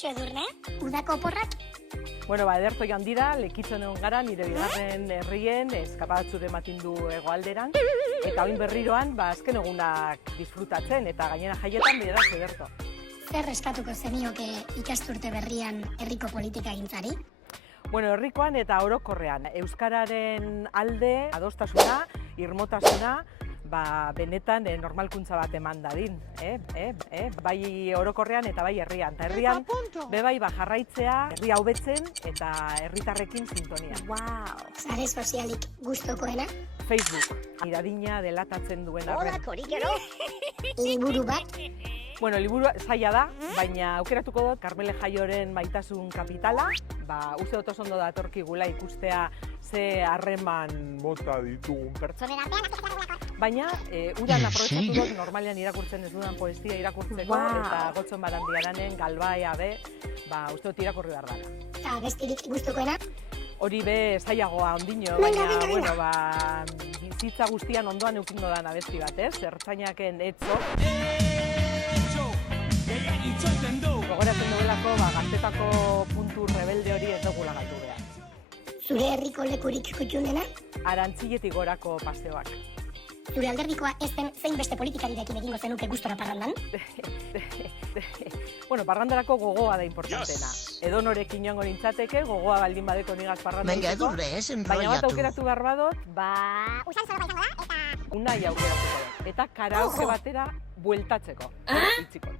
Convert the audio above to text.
Kaixo Edurne, udako oporrak? Bueno, ederto joan dira, Lekitzon egon gara, nire bigarren herrien eskapadatzu ematen du hegoalderan. Eta oin berriroan, azken egunak disfrutatzen, eta gainera jaietan bidera ederto. Zer eskatuko zenioke ikasturte berrian herriko politika gintzari? Bueno, herrikoan eta orokorrean, euskararen alde, adostasuna, irmotasuna, benetan normalkuntza bat eman dadin, bai orokorrean eta bai herrian. Eta herrian, bai jarraitzea, herria hobetzen eta herritarrekin sintonia. Wow! Sare sozialik gustokoena? Facebook, iradina delatatzen duen arren. Liburu bat? Bueno, liburu zaila da, baina aukeratuko dut Karmele Jaioren Maitasun kapitala. Uste dut oso ondo datorkigula ikustea ze harreman mota ditugun pertsonen artean. Baina, udan aprobetxatu dut normalean irakurtzen ez dudan poesia irakurtzeko, eta Gotzon Barandiaranen Galbaea be, uste dut irakurri behar dara. Eta bestirik gustukoena? Hori be zailagoa ondino, baina, bizitza guztian ondoan eukingo da abesti bat, ez? Ertzainaken etzo. Gogoratzen duelako, gaztetako puntu rebelde hori ez dugula galdu behar. Zure herriko lekurik kutxunena? Arantzilletik gorako paseoak. Zure alderdikoa ez den zein beste politikarirekin egingo zenuke gustora parrandan? Bueno, parrandarako gogoa da importantena. Edonorekin joango nintzateke, gogoa baldin badeko nigaz parrandatzeko. Baina bat aukeratu behar badot, Usan solo izango da, eta... Unai aukeratuko da. Eta karaoke batera bueltatzeko. Itzikot.